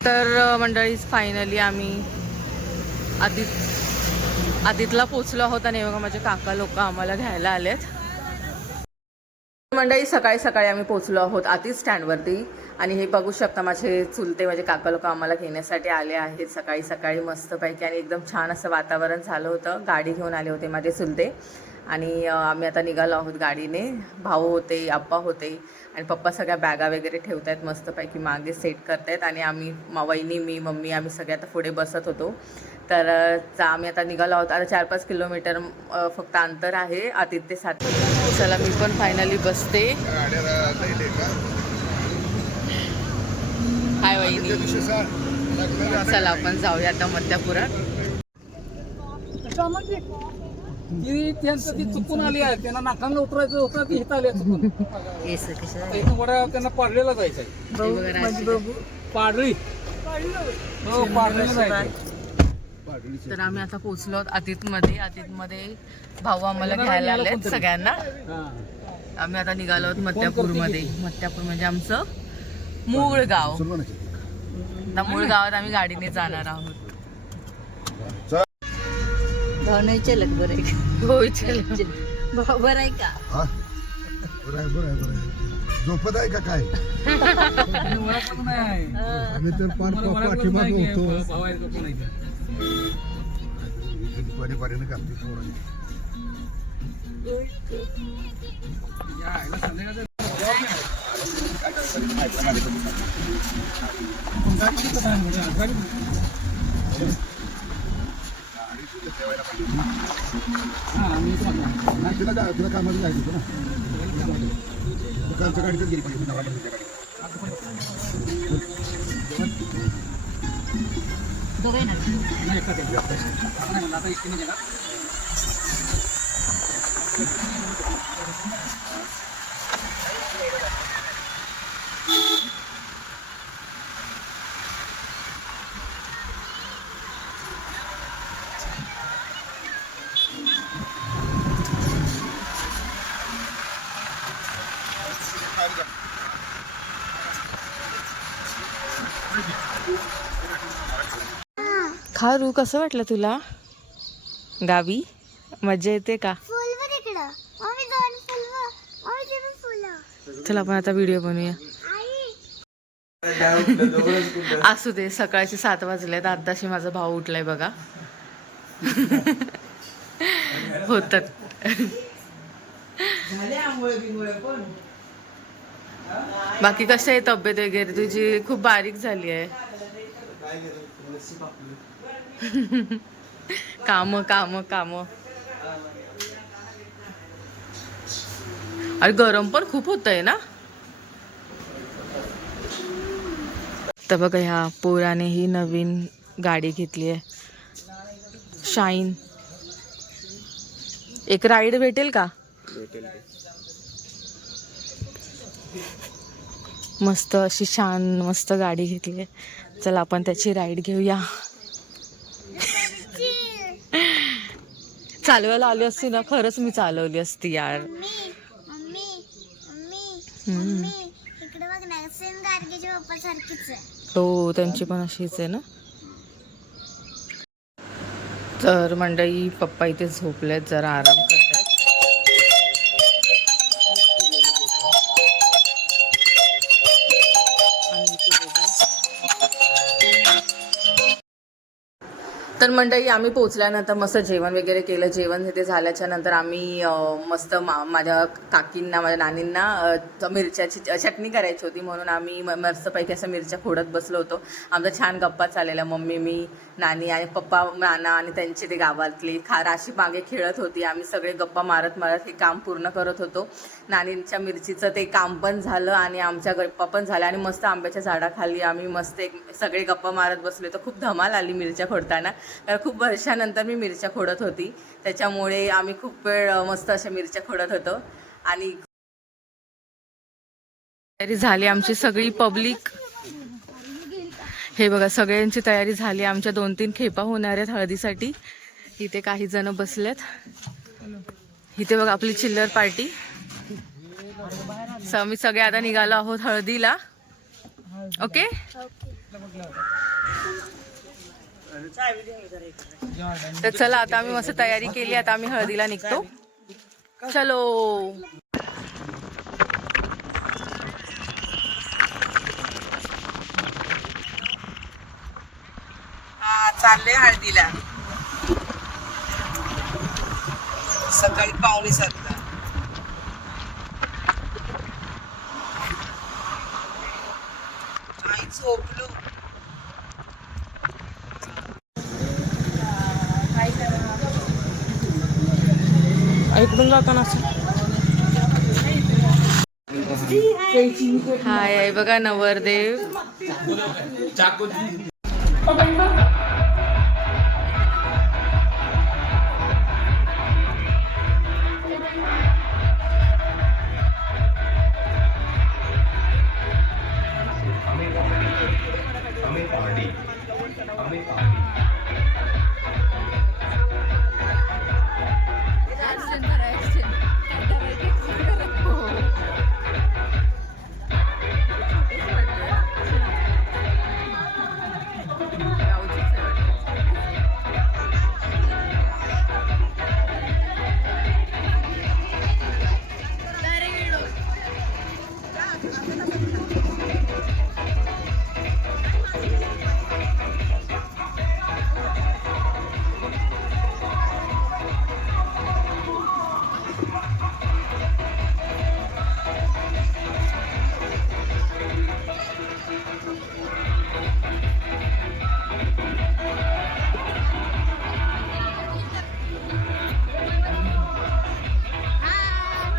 तर मंडळी फायनली आम्ही आदितला पोचलो आहोत आणि बघा माझे काका लोक आम्हाला घ्यायला आलेत. मंडळी सकाळी सकाळी आम्ही पोचलो आहोत आदित स्टँडवरती आणि हे बघू शकता माझे चुलते माझे काका लोक आम्हाला घेण्यासाठी आले आहेत सकाळी सकाळी मस्तपैकी. आणि एकदम छान असं वातावरण झालं होतं. गाडी घेऊन आले होते माझे चुलते आणि आम्ही आता निघालो आहोत गाडीने. भाऊ होते, आप्पा होते आणि पप्पा सगळ्या बॅगा वगैरे ठेवत आहेत मस्तपैकी मागे सेट करतायत आणि आम्ही वहिनी मी मम्मी आम्ही सगळे आता पुढे बसत होतो. तर आम्ही आता निघालो आहोत. आता 4-5 किलोमीटर फक्त अंतर आहे आदित ते 7. चला मी पण फायनली बसते. हाय वहिनी. चला आपण जाऊया आता मध्यापुरात. त्यांचं ती चुकून आली आहे, त्यांना नाकांना उतरायचं होतं ती हित आली चुकून. त्यांना पाडलेला जायचं पाडळी हो पाडलेला जायचं. तर आम्ही आता पोहोचलो आदितमध्ये. आदितमध्ये भाऊ आम्हाला घ्यायला आलेत सगळ्यांना. आम्ही आता निघालो आहोत मध्यापूरमध्ये. मध्यापूर म्हणजे आमचं मूळ गाव. आता मूळ गावात आम्ही गाडीने जाणार आहोत. भाव नाही चलत बरं आहे का? हो चल भाव बरं आहे का? बरं झोपत आहे का काय? आम्ही तर पार पाठीमाग होतो. परिवारीने घालते पोरांनी. तुला कामाला जायचं होतं ना. दुकानच्या गाडीतच गेली पाहिजे. खारू कसं वाटलं तुला गावी? मजा येते का? चला आपण आता व्हिडिओ बनवूया. असू दे. सकाळचे 7 वाजलेत. आताशी माझा भाऊ उठलाय बघा. होतात बाकी कसं आहे तब्येत वगैरे तुझी? खूप बारीक झाली आहे. काम काम काम. अरे गरम पण खूप होत आहे ना. तर बघा ह्या पोराने ही नवीन गाडी घेतली आहे शाईन. एक राईड भेटेल का? मस्त अशी छान मस्त गाडी घेतली आहे. चला आपण त्याची राईड घेऊया. चालवायला आली असती ना खरंच मी चालवली असती यार. हो त्यांची पण अशीच आहे ना. तर मंडळी पप्पा इथे झोपलेत जरा आराम करतायत. तर मंडळी आम्ही पोचल्यानंतर मस्त जेवण वगैरे केलं. जेवण ते झाल्याच्या नंतर आम्ही मस्त माझ्या काकींना माझ्या नानींना मिरच्याची चटणी करायची होती म्हणून आम्ही मस्तपैकी असं मिरच्या फोडत बसलो होतो. आमचा छान गप्पा चाललेला. मम्मी मी नानी आणि पप्पा नाना आणि त्यांचे ते गावातले राशी मागे खेळत होती. आम्ही सगळे गप्पा मारत मारत हे काम पूर्ण करत होतो. नानींच्या मिरचीचं ते काम पण झालं आणि आमच्या गप्पा पण झाल्या आणि मस्त आंब्याच्या झाडाखाली आम्ही मस्त सगळे गप्पा मारत बसलो. तर खूप धमाल आली मिरच्या खोडताना. कारण खूप वर्षानंतर मी मिरच्या खोडत होती त्याच्यामुळे आम्ही खूप वेळ मस्त अशा मिरच्या खोडत होतो. आणि तयारी झाली आमची सगळी पब्लिक. हे बघा सगळ्यांची तयारी झाली. आमच्या 2-3 खेपा होणार आहेत हळदीसाठी. इथे काही जण बसलेत. इथे बघा आपली चिल्लर पार्टी. आम्ही सगळे आता निघालो आहोत हळदीला. ओके. तर चला आता आम्ही मस्त तयारी केली, आता आम्ही हळदीला निघतो. चलो. हा चालले हळदीला सकाळी 6:45. आई झोपलो. इकडून जाताना हाय आहे बघा नवरदेव.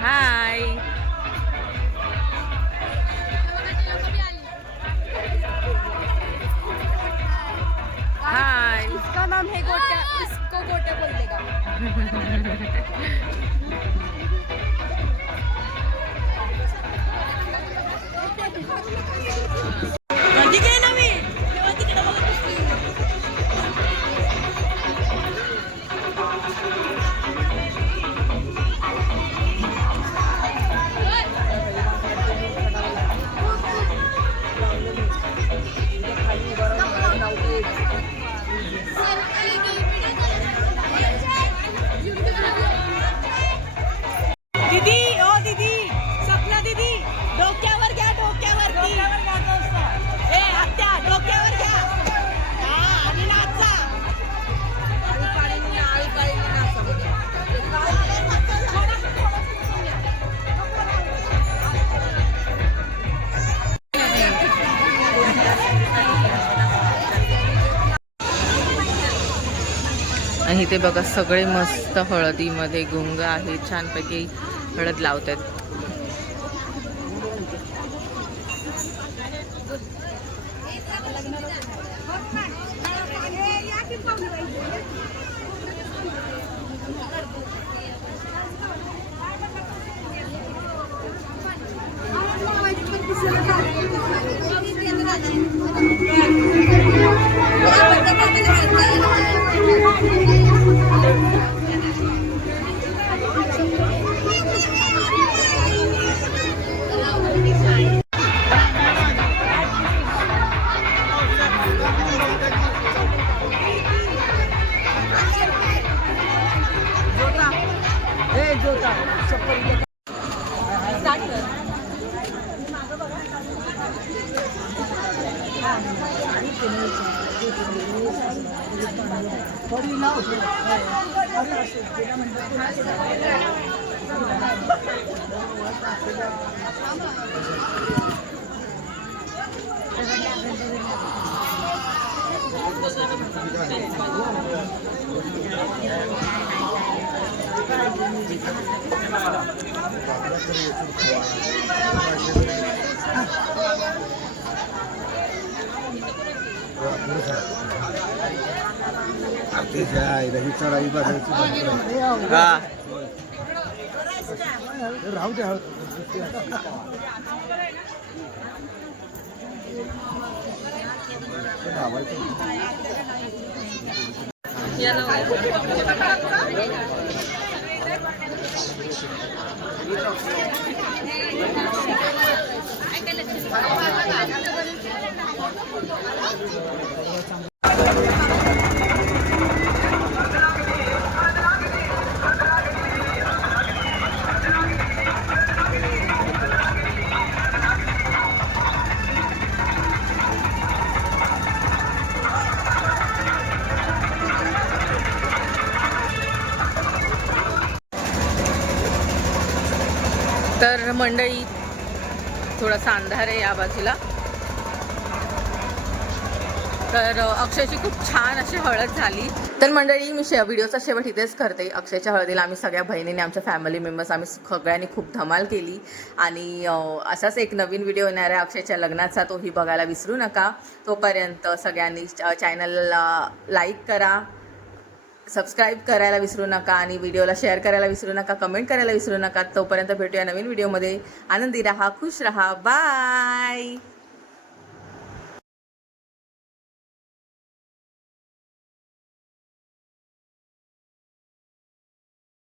हाय. हाय. इसका नाम है गोट्या, इसको गोट्या बोलते का? दीदी ओ दीदी सपना दीदी डोक्यावर घ्या डोक्यावरती ए आत्या डोक्यावर घ्या हा आणि नाचा. आणि इथे बघा सगळे मस्त हळदीमध्ये गुंग आहे, छानपैकी हळद लावतात. चढाई बघायची राहू दे हळद तर मंडळी थोडासा अंधार आहे या बाजूला. तर अक्षयची खूप छान अशी हळद झाली. तर मंडळी मी व्हिडिओचा शेवट इथेच करते. अक्षयच्या हळदीला आम्ही सगळ्या बहिणीने, आमच्या फॅमिली मेंबर्स, आम्ही सगळ्यांनी खूप धमाल केली. आणि असाच एक नवीन व्हिडिओ येणार आहे अक्षयच्या लग्नाचा, तोही बघायला विसरू नका. तोपर्यंत सगळ्यांनी चॅनलला लाईक करा, सबस्क्राईब करायला विसरू नका आणि व्हिडिओला शेअर करायला विसरू नका, कमेंट करायला विसरू नका. तोपर्यंत भेटूया नवीन व्हिडिओमध्ये. आनंदी राहा, खुश राहा. बाय.